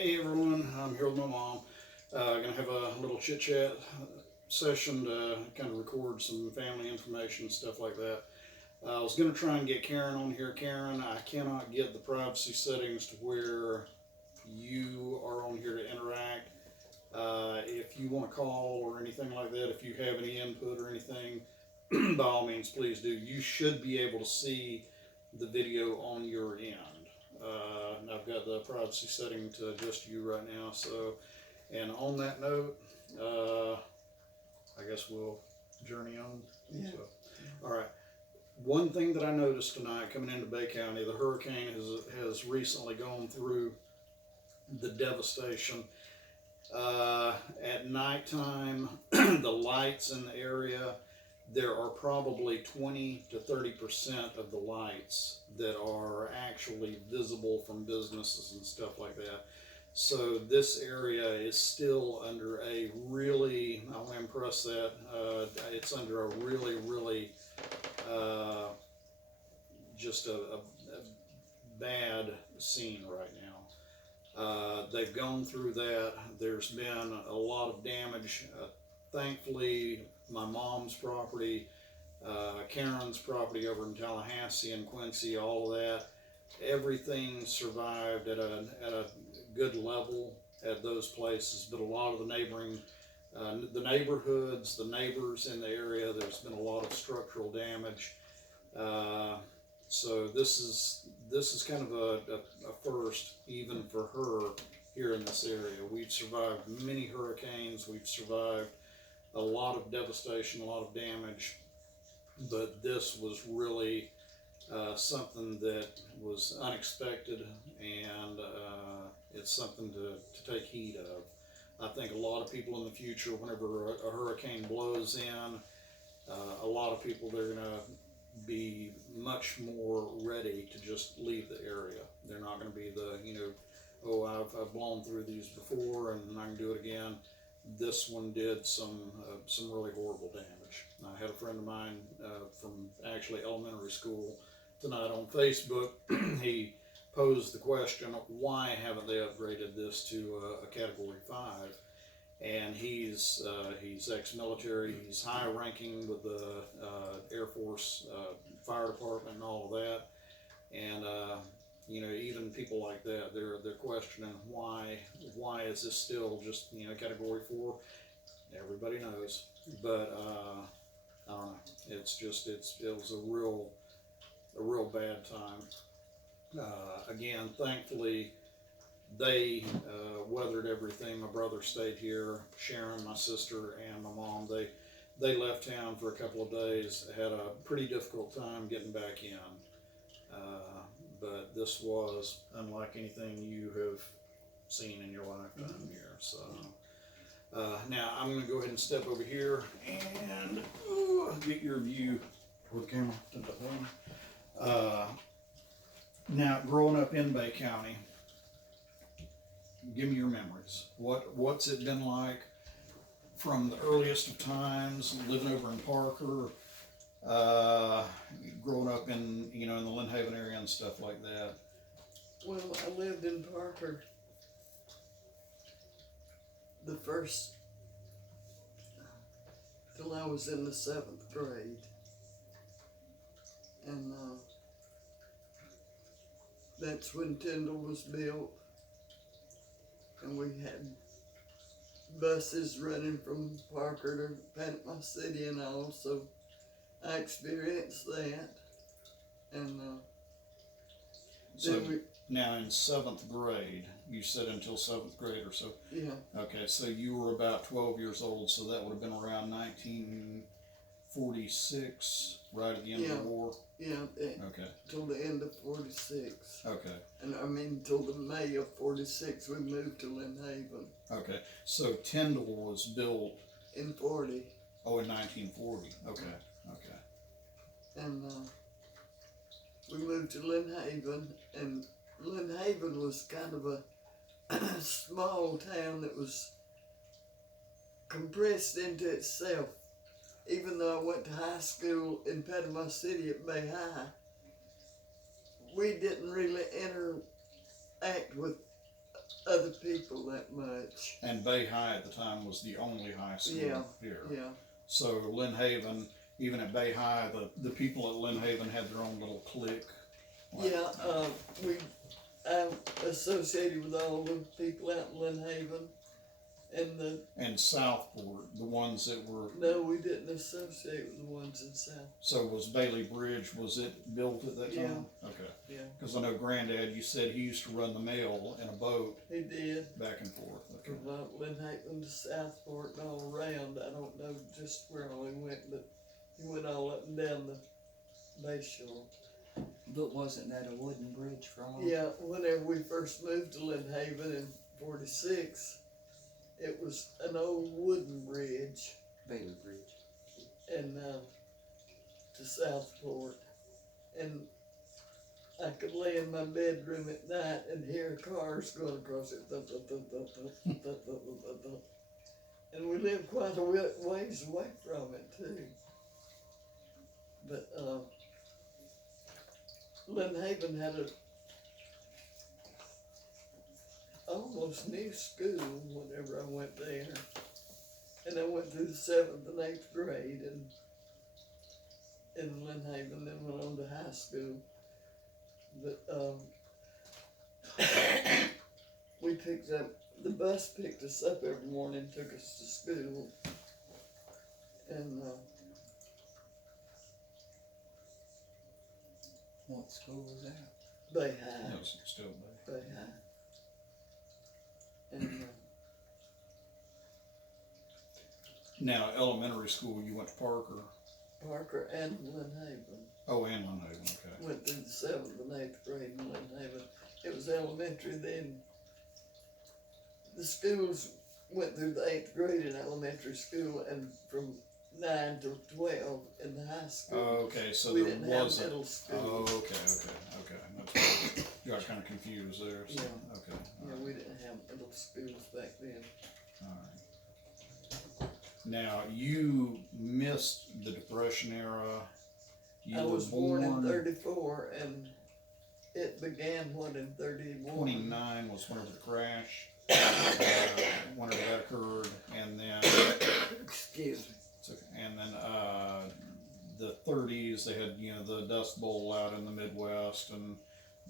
Hey everyone, I'm here with my mom. Gonna have a little chit chat session to kind of record some family information and stuff like that. I was gonna try and get Karen on here. Karen, I cannot get the privacy settings to where you are on here to interact. If you want to call or anything like that, if you have any input or anything, by all means, please do. You should be able to see the video on your end. I've got the privacy setting to just you right now. So, and on that note, I guess we'll journey on. Yeah. So, all right. One thing that I noticed tonight coming into Bay County, the hurricane has recently gone through the devastation. At nighttime, the lights in the area, there are probably 20 to 30% of the lights that are actually visible from businesses and stuff like that. So this area is still under a really, I want to impress that, it's under a really, uh, just a bad scene right now. They've gone through that. There's been a lot of damage. Thankfully, my mom's property, Karen's property over in Tallahassee and Quincy, all of that, everything survived at a good level at those places. But a lot of the neighboring, the neighborhoods, the neighbors in the area, there's been a lot of structural damage. So this is kind of a first even for her here in this area. We've survived many hurricanes. We've survived a lot of devastation, a lot of damage, but this was really something that was unexpected, and it's something to take heed of. I think a lot of people in the future, whenever a hurricane blows in, a lot of people, they're going to be much more ready to just leave the area. They're not going to be the, oh, I've blown through these before and I can do it again. This one did some really horrible damage. I had a friend of mine from actually elementary school tonight on Facebook. He posed the question, why haven't they upgraded this to a Category 5? And he's ex-military. He's high ranking with the Air Force fire department and all of that. And even people like that, they're questioning why is this still just Category 4? Everybody knows, but I don't know. It was a real bad time. Again, thankfully, they weathered everything. My brother stayed here. Sharon, my sister, and my mom, they left town for a couple of days. Had a pretty difficult time getting back in. But this was unlike anything you have seen in your lifetime here. So now I'm going to go ahead and step over here and get your view toward the camera. Now, growing up in Bay County, give me your memories. What's it been like from the earliest of times, living over in Parker, growing up in in the Lynn Haven area and stuff like that? Well, I lived in Parker the first till I was in the 7th grade, and that's when Tyndall was built, and we had buses running from Parker to Panama City and all, so I experienced that. And So now in 7th grade, you said until 7th grade or so. yeah, Okay, so you were about 12 years old, so that would have been around 1946, right at the end of the war. yeah, Okay. till the end of 46. Okay. And I mean, till the May of 46, we moved to Lynn Haven. Okay. So Tyndall was built. In 40. Oh, in 1940. Okay. Okay. And we moved to Lynn Haven, and Lynn Haven was kind of a small town that was compressed into itself. Even though I went to high school in Panama City at Bay High, we didn't really interact with other people that much. And Bay High at the time was the only high school Yeah, here. Yeah, So Lynn Haven, even at Bay High, the people at Lynn Haven had their own little clique. Like, yeah, I'm associated with all the people out in Lynn Haven. And Southport, the ones that were. No, we didn't associate with the ones in South. So was Bailey Bridge, was it built at that time? Okay. Yeah, Because I know Granddad, you said he used to run the mail in a boat he did. back and forth. Okay. From Lynn Haven to Southport and all around. I don't know just where all he went, but he went all up and down the Bay Shore. But wasn't that a wooden bridge for all? Yeah, whenever we first moved to Lynn Haven in '46, it was an old wooden bridge Bailey Bridge. and to Southport, and I could lay in my bedroom at night and hear cars going across it, and we lived quite a ways away from it too. But Lynn Haven had a almost new school whenever I went there, and I went through the 7th and 8th grade in Lynn Haven, then went on to high school. But we picked up, the bus picked us up every morning, took us to school, and What school was that? Bay High. Yes, it's still Bay. Bay High. And Now, elementary school, you went to Parker. Parker and Lynn Haven. Oh, and Lynn Haven, okay. Went through the 7th and 8th grade in Lynn Haven. It was elementary then. The schools went through the 8th grade in elementary school, and from 9 to 12 in the high school. Okay, so We there didn't have wasn't. middle school. Oh, okay. That's right. You got kind of confused there. So, Yeah. Okay. Yeah, we didn't have middle schools back then. All right. Now, you missed the Depression era. You I were was born in '34, and it began in '31. 29 was whenever the crash, whenever that occurred, and then Excuse me. and then the 30s they had the Dust Bowl out in the Midwest and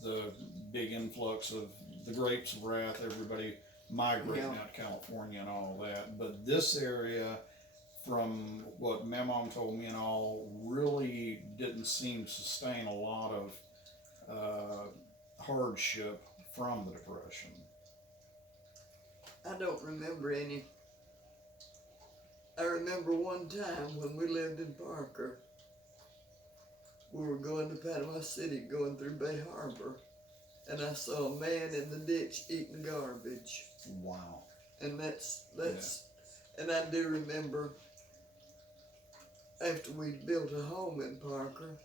the big influx of the Grapes of Wrath, everybody migrating out to California and all that. But this area, from what Mamon told me and all, really didn't seem to sustain a lot of hardship from the Depression. I don't remember any. I remember one time when we lived in Parker, we were going to Panama City, going through Bay Harbor, and I saw a man in the ditch eating garbage. Wow. And that's and I do remember after we built a home in Parker,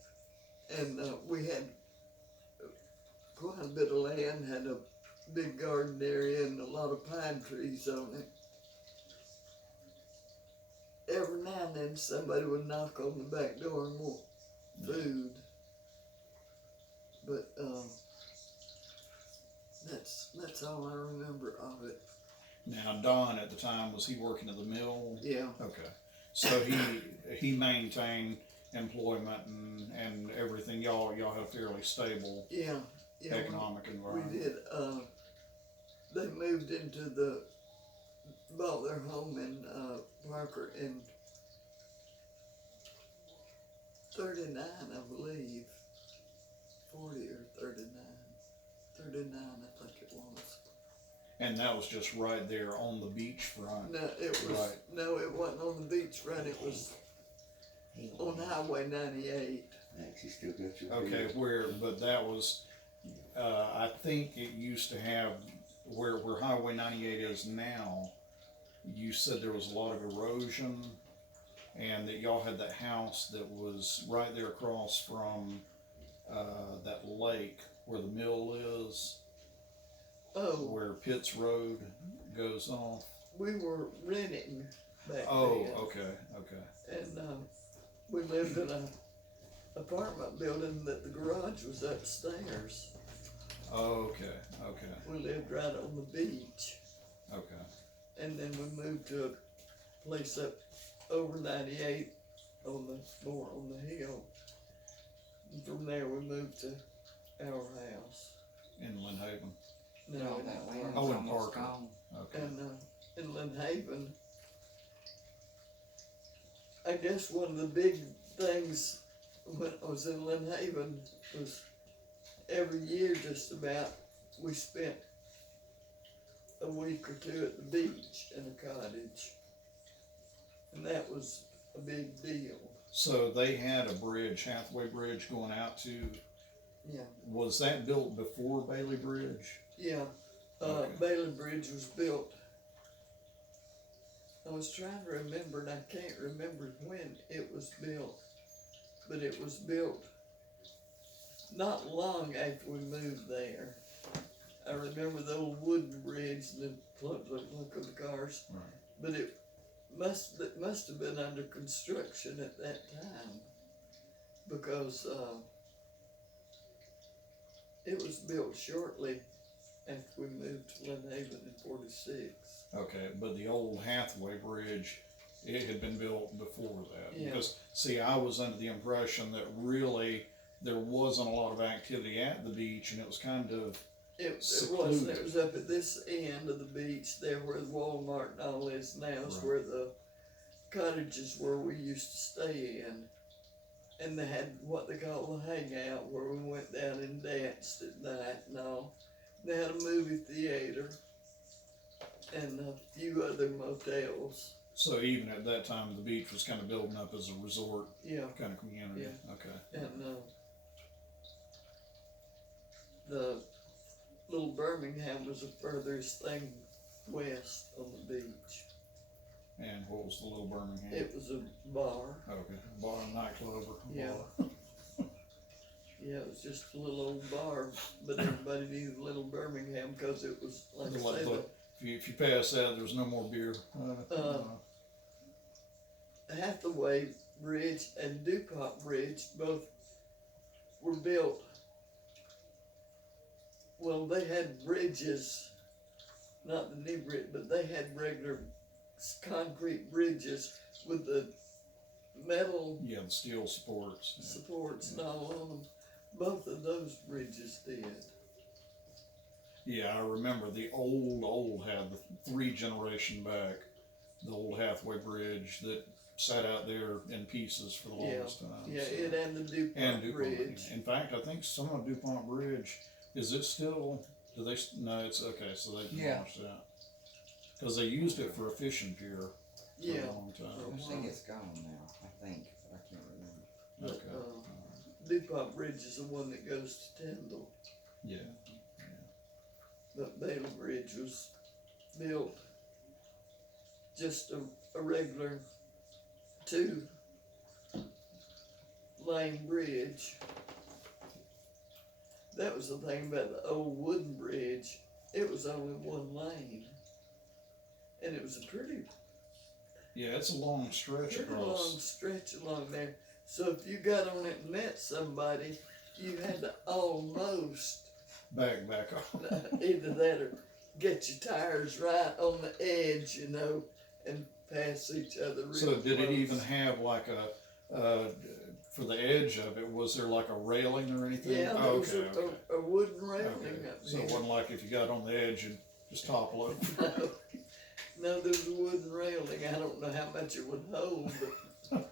and we had quite a bit of land, had a big garden area and a lot of pine trees on it. Every now and then somebody would knock on the back door and want food. But that's all I remember of it. Now, Don at the time, was he working at the mill? Yeah. Okay. So he maintained employment and everything. Y'all have a fairly stable Yeah. economic environment. We did. They moved bought their home in Parker in '39, I believe. 40 or 39. 39, I think it was. And that was just right there on the beachfront. No, it was. Right. No, it wasn't on the beachfront. It was on Highway 98. Actually, still got your Okay, but that was, I think it used to have, where Highway 98 is now, you said there was a lot of erosion, and that y'all had that house that was right there across from that lake where the mill is, Oh, where Pitts Road goes off. we were renting back Oh, then. okay. And we lived in a apartment building that the garage was upstairs. Okay, okay, We lived right on the beach. okay. And then we moved to a place up over 98 on the more on the hill. And from there we moved to our house. In Lynn Haven, No, that land's Oh, in almost Parker. gone. okay. And in Lynn Haven, I guess one of the big things when I was in Lynn Haven was every year just about we spent a week or two at the beach in a cottage. And that was a big deal. So they had a bridge, Hathaway Bridge, going out to, Yeah. was that built before Bailey Bridge? Yeah, Okay. Bailey Bridge was built. I was trying to remember, and I can't remember when it was built, but it was built not long after we moved there. I remember the old wooden bridge and the look of the cars, Right. but it must have been under construction at that time because it was built shortly after we moved to Lynn Haven in '46. Okay, but the old Hathaway Bridge, it had been built before that. Yeah. Because, see, I was under the impression that really there wasn't a lot of activity at the beach, and it was kind of, It was. Secluded. It was up at this end of the beach there where the Walmart and all is now. Is Right. where the cottages where we used to stay in. And they had what they call the hangout where we went down and danced at night and all. They had a movie theater and a few other motels. so even at that time, the beach was kind of building up as a resort Yeah. kind of community. Yeah. Okay. And the little Birmingham was the furthest thing west on the beach. And what was the Little Birmingham? It was a bar. Okay, bar and nightclub or Yeah. bar. Yeah, it was just a little old bar, but everybody knew Little Birmingham because it was like I say, If you pass that, there's no more beer. the Hathaway Bridge and DuPont Bridge both were built. Well, they had bridges, not the new bridge, but they had regular concrete bridges with the metal Yeah, the steel supports. Yeah. supports and all on them. Both of those bridges did. Yeah, I remember the old had the 3 generation back, the old Hathaway Bridge that sat out there in pieces for the Yeah, longest time. Yeah, so. it and the DuPont, And DuPont. Bridge. In fact, I think some of DuPont Bridge, is it still, do they, no, it's okay, so they Yeah. demolished that. Cause they used it for a fishing pier for Yeah. a long time. I think it's gone now, I think, but I can't remember. But, Okay. DuPont Bridge is the one that goes to Tyndall. Yeah, But Bailey Bridge was built just a regular 2-lane bridge. That was the thing about the old wooden bridge. It was only 1 lane. And it was a pretty yeah, it's a long stretch long across. stretch along there. So if you got on it and met somebody, you had to almost Back off. either that or get your tires right on the edge, you know, and pass each other real So did it close. even have like for the edge of it, was there like a railing or anything? Yeah, there Oh, was okay, okay. a wooden railing Okay. up So there. it wasn't like if you got on the edge and just topple over. No, there was a wooden railing. I don't know how much it would hold, but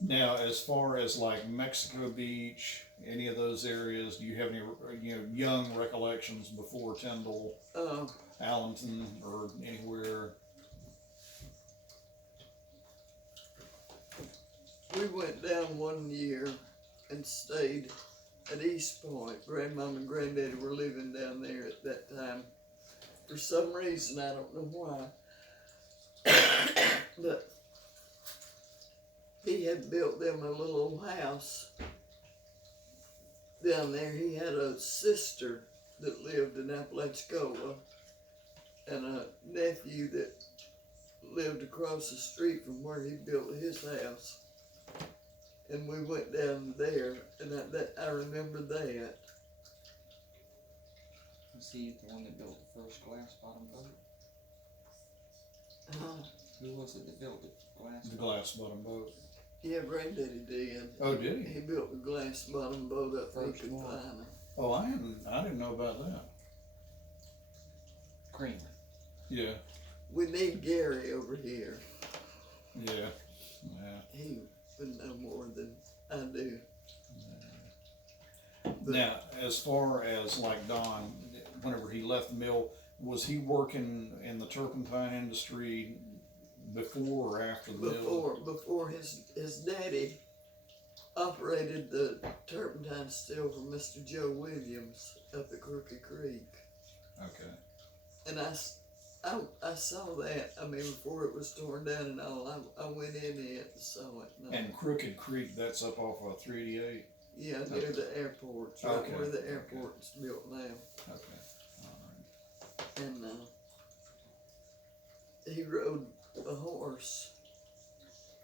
Now, as far as like Mexico Beach, any of those areas, do you have any young recollections before Tyndall, Allenton, or anywhere? we went down one year and stayed at East Point. Grandmom and Granddaddy were living down there at that time. For some reason, I don't know why. But he had built them a little old house down there. He had a sister that lived in Apalachicola and a nephew that lived across the street from where he built his house. and we went down there, and I remember that. Was he the one that built the first glass bottom boat? Who was it that built the glass? The glass bottom boat. Yeah, Granddaddy did. Oh, did he? He built the glass bottom boat up there in First one. Confina. Oh, I didn't know about that. Creamer. Yeah, We need Gary over here. yeah, yeah. He would know more than I do. But Now, as far as like Don, whenever he left the mill, was he working in the turpentine industry before or after the mill? before his daddy operated the turpentine still for Mr. Joe Williams up at Crooked Creek. Okay. And I saw that, I mean, before it was torn down and all, I went in it and saw it. No. And Crooked Creek, that's up off of 388? Yeah, near the airport, right Okay, where the okay. airport's built now. Okay, alright. And he rode a horse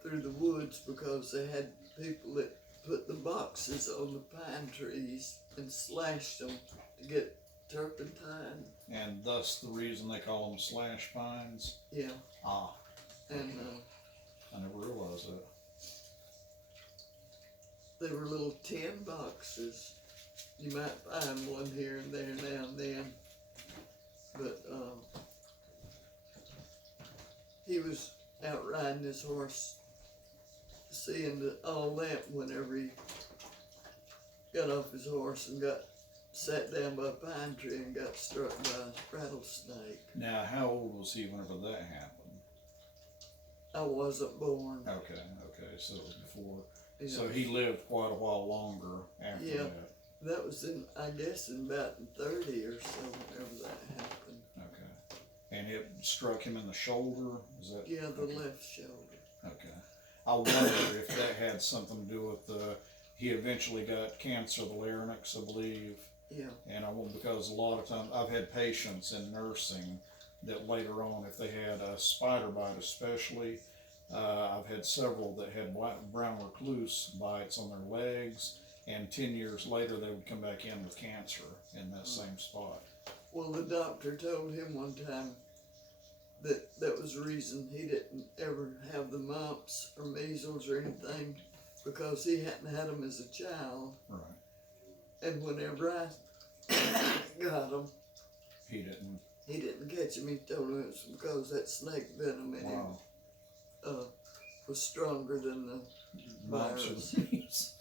through the woods because they had people that put the boxes on the pine trees and slashed them to get turpentine. And thus the reason they call them slash pines? Yeah, Ah, and I never realized that. they were little tin boxes. You might find one here and there now and then. But he was out riding his horse, seeing all that whenever he got off his horse and got sat down by a pine tree and got struck by a rattlesnake. Now, how old was he whenever that happened? I wasn't born. Okay, so it was before. You So know. he lived quite a while longer after Yeah. that. That was in, I guess, in about 30 or so whenever that happened. Okay. And it struck him in the shoulder? Is that? Yeah, the okay. left shoulder. Okay. I wonder if that had something to do with he eventually got cancer of the larynx, I believe. Yeah. And I wonder, because a lot of times I've had patients in nursing that later on, if they had a spider bite especially, I've had several that had brown recluse bites on their legs, and 10 years later they would come back in with cancer in that same spot. Well, the doctor told him one time that was the reason he didn't ever have the mumps or measles or anything, because he hadn't had them as a child. Right. And whenever I got them, He didn't. he didn't catch them. He told him it was because that snake venom in him Wow. was stronger than the Mumps or virus. the fleas.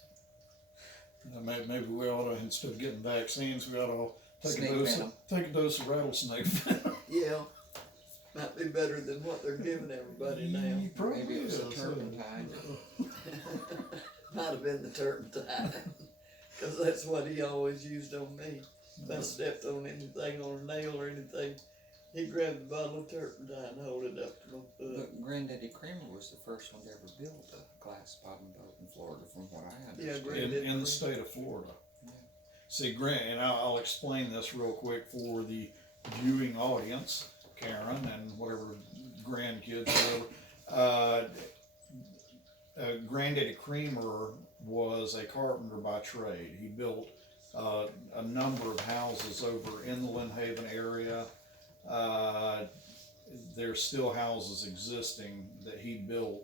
Maybe we ought to, instead of getting vaccines, we ought to Snake venom. take a dose of rattlesnake venom. Yeah, might be better than what they're giving everybody now. Probably Maybe it was a is. turpentine. Might have been the turpentine, because that's what he always used on me. If I stepped on anything, on a nail or anything, he grabbed the bottle of turpentine, hold it up to my foot. But Granddaddy Creamer was the first one to ever build a glass bottom boat in Florida, from what I understand. In the state of Florida. Yeah. See, and I'll explain this real quick for the viewing audience, Karen, and whatever grandkids, whatever. Granddaddy Creamer was a carpenter by trade. He built a number of houses over in the Lynn Haven area. There's still houses existing that he built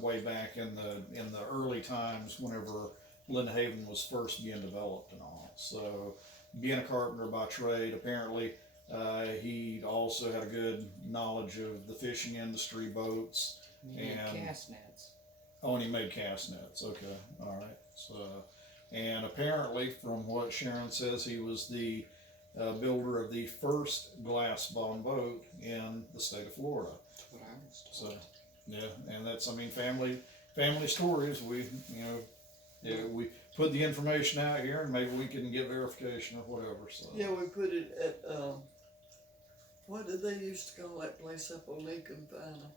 way back in the early times, whenever Lynn Haven was first being developed and all. So, being a carpenter by trade, apparently he also had a good knowledge of the fishing industry, boats. He made And- cast nets. Oh, and he made cast nets. Okay, all right. So, and apparently, from what Sharon says, he was the builder of the first glass bottom boat in the state of Florida. That's what I was told. So, yeah, and that's, I mean, family stories. We, we put the information out here, and maybe we can get verification or whatever. So, Yeah, we put it at, what did they used to call that place up on Lincoln Final?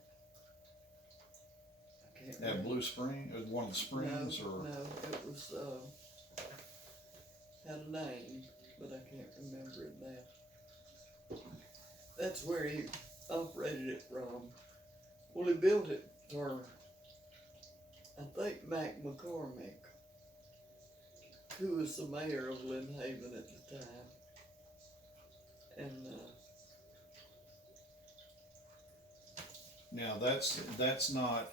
I can't at remember. Blue Spring, one of the springs, no, or No, it was, had a name, but I can't remember it now. That's where he operated it from. Well, he built it for I think Mac McCormick, who was the mayor of Lynn Haven at the time. And, Now, that's not,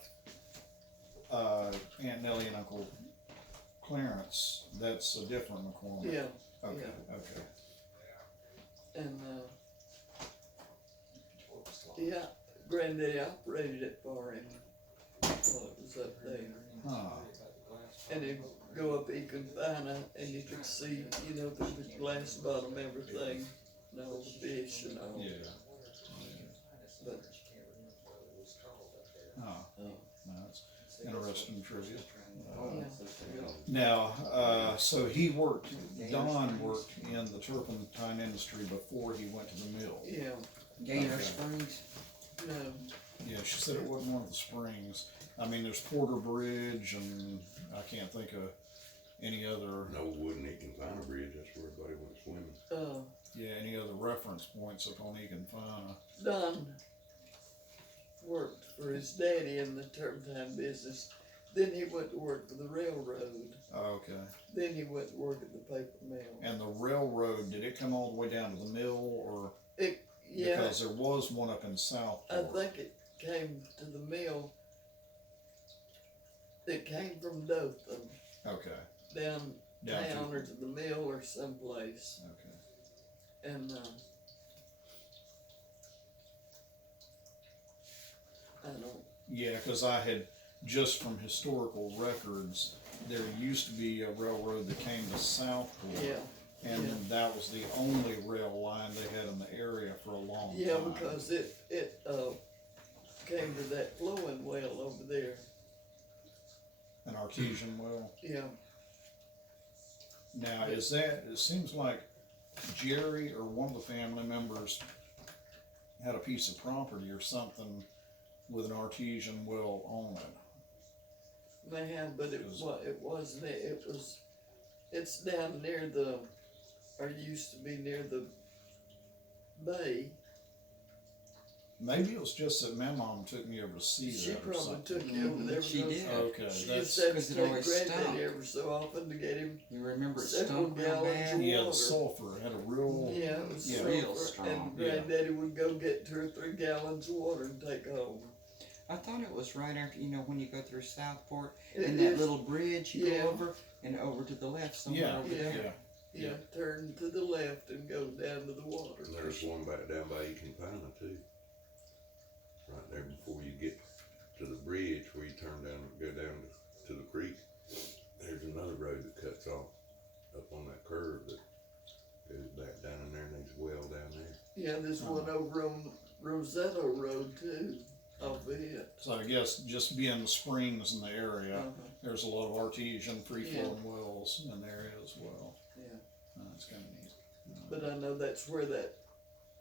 Aunt Nellie and Uncle Clarence, that's a different McCormick. yeah, Okay, okay. and, yeah, Granddaddy operated it for him while it was up there. Huh. And he'd go up Econfina and you could see, you know, through the glass bottom, everything, and all the fish and all. Yeah. But, Huh. No, that's interesting trivia. yeah. Now, so Don worked in the turpentine industry before he went to the mill. Yeah, Gainer Okay. Springs. no, Yeah, she said it wasn't one of the springs. I mean, there's Porter Bridge, and I can't think of any other, No wooden Econfina bridge, that's where everybody went swimming. any other reference points up on Econfina. Don worked for his daddy in the turpentine business. Then he went to work for the railroad. Okay. Then he went to work at the paper mill. And the railroad, did it come all the way down to the mill, or? Yeah, Because there was one up in I Southport. think it came to the mill. It came from Dothan Okay. down Down town to, or to the mill or someplace. okay. And I don't. Yeah, because I had, just from historical records, there used to be a railroad that came to Southport. Yeah, And yeah. that was the only rail line they had in the area for a long Yeah, time. because it came to that flowing well over there. An artesian well. Yeah, Now, it seems like Jerry or one of the family members had a piece of property or something with an artesian well on it. may have, but it Is- wasn't. It's down near the, or used to be near the bay. Maybe it was just that my mom took me over to see She that or probably something. took you over there. She because did. Okay, She that's, used to have 'cause to it take always Granddaddy stunk. every so often to get him. You remember it Several stunk real gallons bad? of yeah, the water. sulfur had a real, Yeah, it was Yeah. Real sulfur, strong, and yeah. Granddaddy would go get 2 or 3 gallons of water and take home. I thought it was right after, when you go through Southport It and that is- little bridge you Yeah. go over and over to the left somewhere yeah, over there. yeah. Yeah, turn to the left and go down to the water. And there's one back down by Econfina too. Right there before you get to the bridge where you turn down, go down to the creek. There's another road that cuts off up on that curve that goes back down in there and there's a well down there. Yeah, there's one over on Rosetto Road too, off of it. So I guess just being the springs in the area, Uh-huh. there's a lot of artesian free-flowing wells in the area as well. Yeah, That's kind of neat. but I know that's where that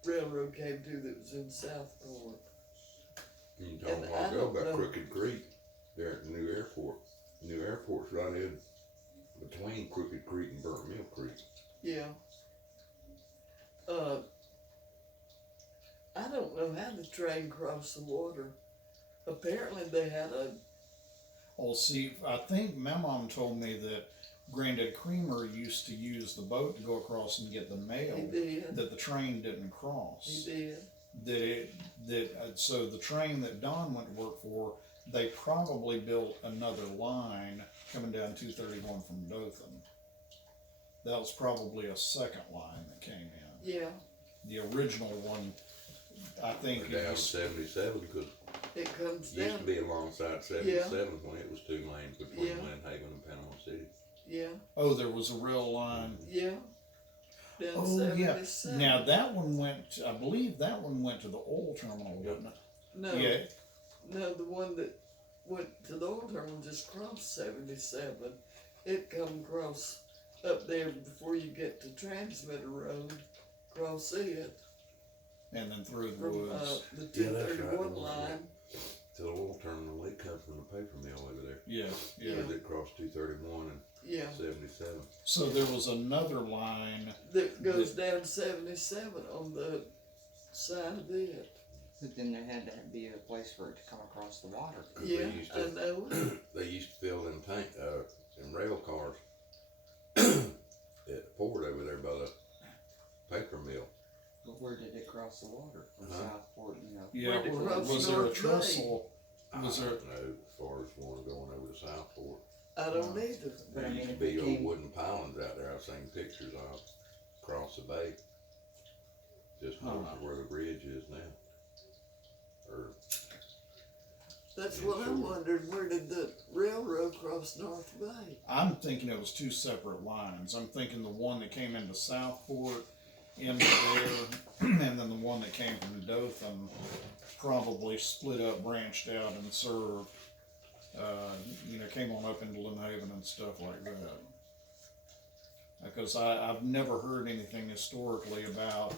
railroad came to that was in Southport. You talking And a I while ago don't about know- Crooked Creek there at the new airport. New airport's right in between Crooked Creek and Burnt Mill Creek. Yeah. I don't know how the train crossed the water. Apparently they had a, Well, see, I think my mom told me that Granddad Creamer used to use the boat to go across and get the mail he did, that the train didn't cross. he did. So the train that Don went to work for, they probably built another line coming down 231 from Dothan. That was probably a second line that came in. Yeah, The original one, I think Or it down was, 77 because it comes it used down, to be alongside 77 when it was 2 lanes between Yeah. Lynn Haven and Panama City. yeah, oh, there was a rail line. yeah. Down Oh, yeah. 77. Now that one went, I believe that one went to the oil terminal, didn't it? No, Yeah, no, the one that went to the old terminal just crossed 77. It come across up there before you get to Transmitter Road, cross it and then through the from woods. the Yeah, that's right, 231 the one, line. To the oil terminal, it comes from the paper mill over there. Yeah, yeah. Yeah. It crossed 231 and Yeah, 77. So there was another line. that goes down 77 on the side of it. But then there had to be a place for it to come across the water. 'Cause they Yeah, used I to- know. They used to fill them them rail cars at the port over there by the paper mill. But where did it cross the water? From Huh? Southport, you know? Yeah, Where did it wa- cross was there a North Bay? trestle? Was I there? don't know as far as one going over to Southport. I don't either. But I There mean, used to if be it old came- wooden pilings out there. I've seen pictures of across the bay. Just north of where the bridge is now. Or That's Yeah, what I'm sure. wondering, where did the railroad cross North Bay? I'm thinking it was two separate lines. I'm thinking the one that came into Southport, into there, and then the one that came from Dothan probably split up, branched out, and served. Came on up into Lynn Haven and stuff like that. Because I've never heard anything historically about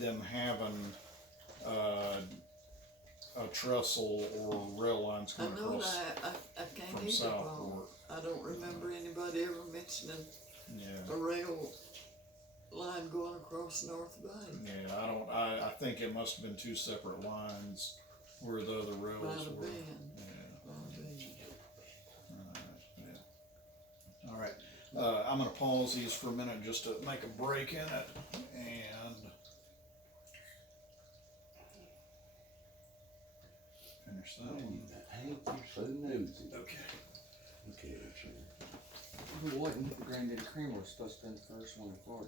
them having a trestle or rail lines I coming know across I can't from either, Paul. Southport. I don't remember anybody ever mentioning Yeah. a rail line going across North Bay. Yeah, I think it must have been two separate lines where the other Might rails have were. been. Yeah, Might have been. yeah. All right, I'm gonna pause these for a minute just to make a break in it and finish that one. Hank, you're so nosy. Okay. Look at it, Who wasn't Granddaddy Creamer was supposed to be the first one in Florida.